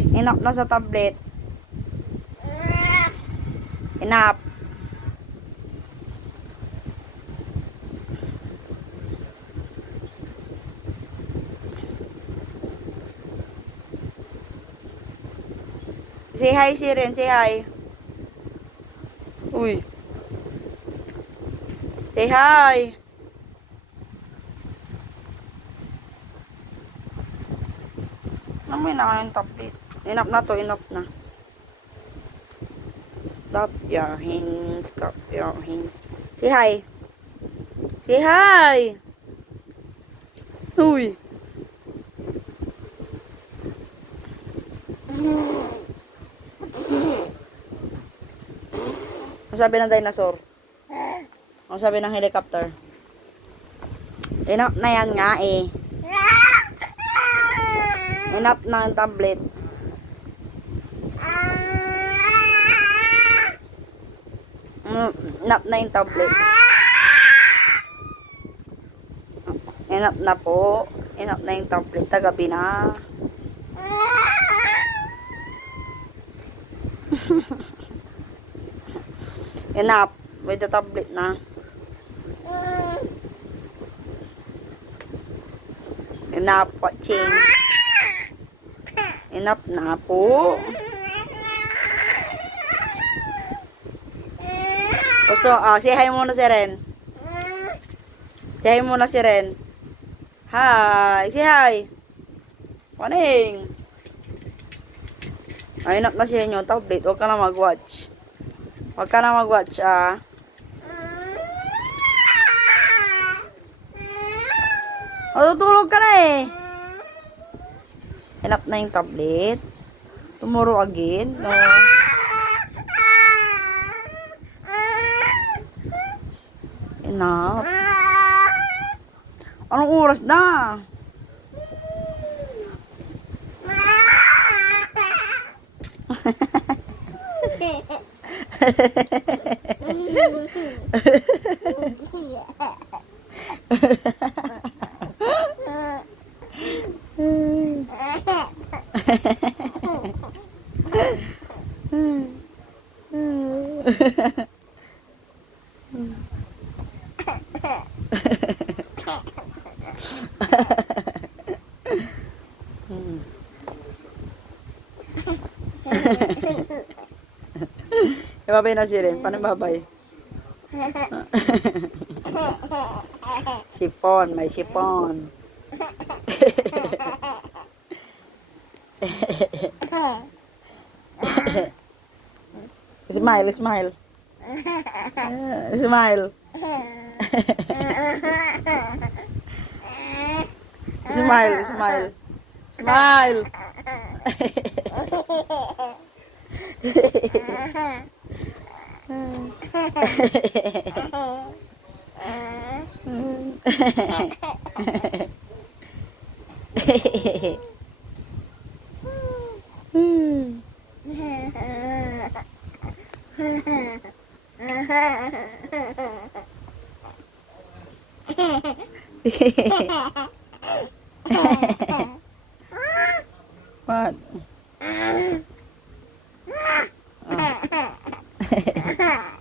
tablet. Enough na sa tablet. Enough. Say hi, Siren. Say hi. Uy. Say hi. Namoy na yung tablet. Enough na to. Enough na. Stop your hands. Stop your hands. Say hi. Say hi. Uy. Ano sabi ng dinosaur? Ano sabi ng helicopter? Enough na yan nga eh. Enough na ang tablet. Enough na yung tablet. Enough na po. Enough na yung tablet. Tagabi na. Enough. With the tablet na. Enough watching. Enough na po. So, say hi muna si Ren. Say hi muna si Ren. Hi. Say hi. Morning. Enough na siya yung tablet. Huwag ka na mag-watch. Huwag ka na mag-watch, Tutulog ka na eh. Enough na yung tablet. Tomorrow again. No. Enough. Anong oras na? Babay na si Ren. Paano babay? Sipon. May sipon. Smile, smile. Smile. Smile, smile. Smile. What? Oh.